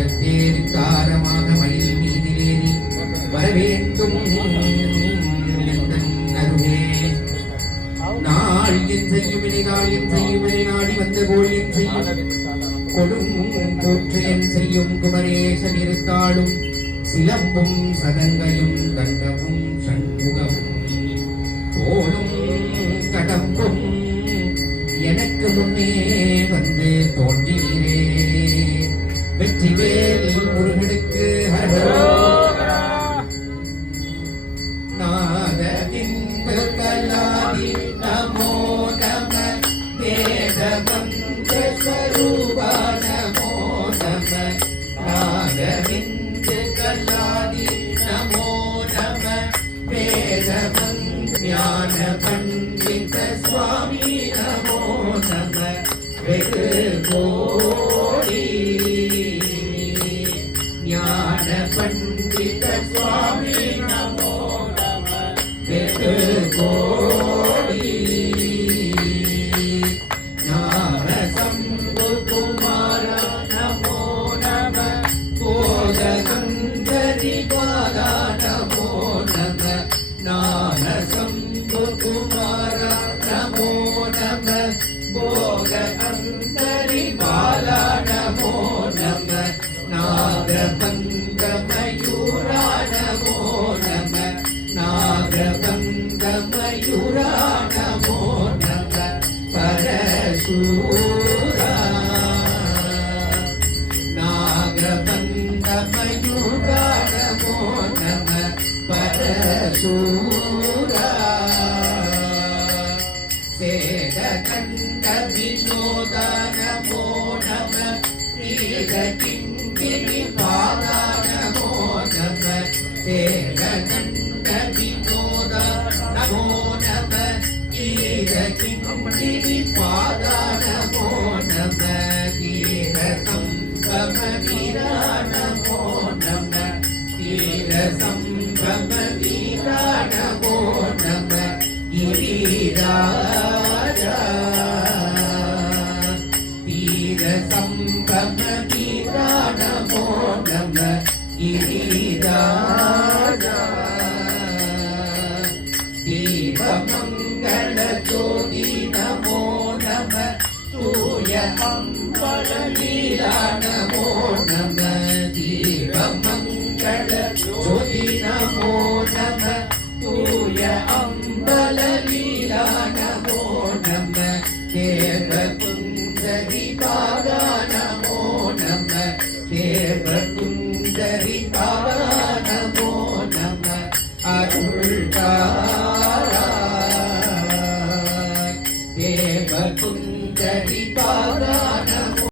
மரத்தேருக்காரமாக மயில் மீதிலேறி வரவேண்டும் அருகே. நாள் என் செய்யும் வினைகால் என் செய்யும் வினை நாடி வந்த கோள் என் செய்யும் கொடும் கூற்று என் செய்யும் குமரேசன் இருத்தாளும் சிலம்பும் சதங்கையும் கண்டமும் சண்முகமும் தோளும் கடம்பும் எனக்கு முன்னே வந்து தோன்றினீரே. வெற்றிவேல் முருகனுக்கு ஹரோகரா. நாதகிந்த கலாதி நமோ நம வேதமந்திர ஸ்வரூபா நமோ நம. நாதகிந்த கலாதி நமோ நம வேதமந்திர ஞான பண்டித சுவாமி நமோ நம. வெகு கோடி ஞான பண்டித சுவாமி நமோ நம. வெகு கோடி ஞான சம்பு குமார நமோ நம. போதகந்தரி பாலா நமோ நம. ஞான சம்பு குமார நமோ நம. போதகந்தரி பாலா நமோ நம. நாகபங்க மயூரா நமோ நம. நாகபங்க மயூரா நமோ நம. பரசூரா நாகபங்க மயூரா நமோ நம. பரசூரா சேதகண்ட வினோத நமோ நம. நீலகிங்கிரி பாலா நமோ நம. சேதகண்ட வினோத நமோ நம. நீலகிங்கிரி பாலா நமோ நம. நீலசம்பம வீரா நமோ நம. நீலசம்பம வீரா நமோ நம. கிரிராஜா வீர சம்பம வீரா நமோ நம. கிரிராஜா தீபமங்கள ஜோதி நமோ நம. தூய அம்பல லீலா நமோ நம. தீபமங்கள ஜோதி நமோ நம. தூய அம்பல லீலா நமோ நம. தேவ குந்தரி பாலா நமோ நம. தேவ குந்தரி பாலா நமோ நம. அருள்காராய் தேவ குந்தரி பாலா நமோ